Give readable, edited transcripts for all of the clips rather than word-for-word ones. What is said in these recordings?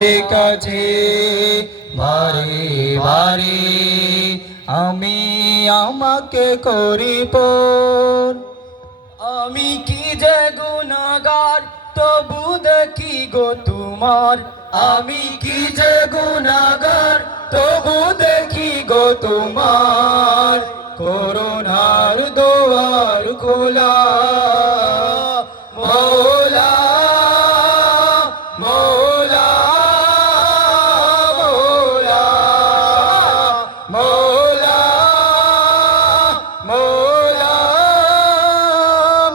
কাছে বারে বারে আমি আমাকে করি পর। আমি কি যে গুনাহগার তবু দেখি গো তোমার, আমি কি যে গুনাহগার তবু দেখি গো তোমার। করুণার দুয়ার খোলা মওলা মওলা মওলা মওলা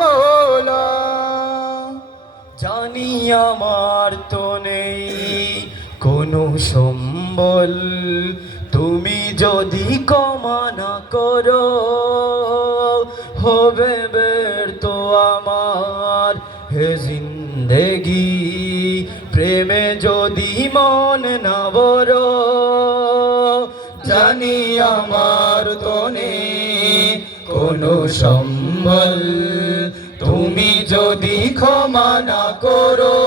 মওলা। জানি আমার তো নেই কোনো সম্বল, তুমি যদি ক্ষমা না করো হবে ব্যর্থ আমার হে জিন্দেগি। প্রেমে যদি মন না বড়, জানি আমার তো নেই কোনো সম্বল, তুমি যদি ক্ষমা না করো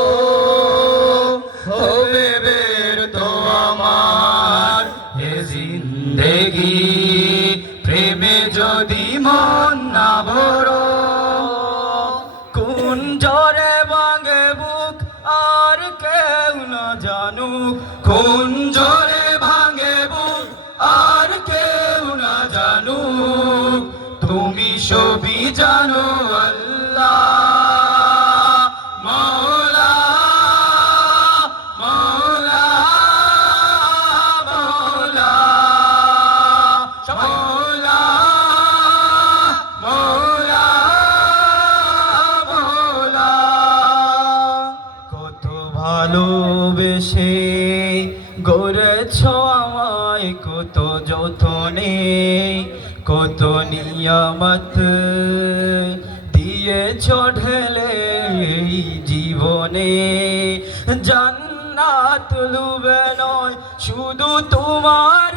হবে ব্যর্থ আমার হে জিন্দেগি। প্রেমে যদি মন না ভরো, কোন জ্বরে ভাঙে বুক আর কেউ না জানুক, কোন জ্বরে ভাঙে বুক আর কেউ না জানুক, তুমি সবই জানো আল্লাহ মওলা মওলা মওলা মওলা মওলা মওলা। কত ভালোবেসে গড়েছ আমায়, কত যতনে কত নিয়ামত দিয়েছ ঢেলে জীবনে। জান্নাত লুবে নয় শুধু তোমার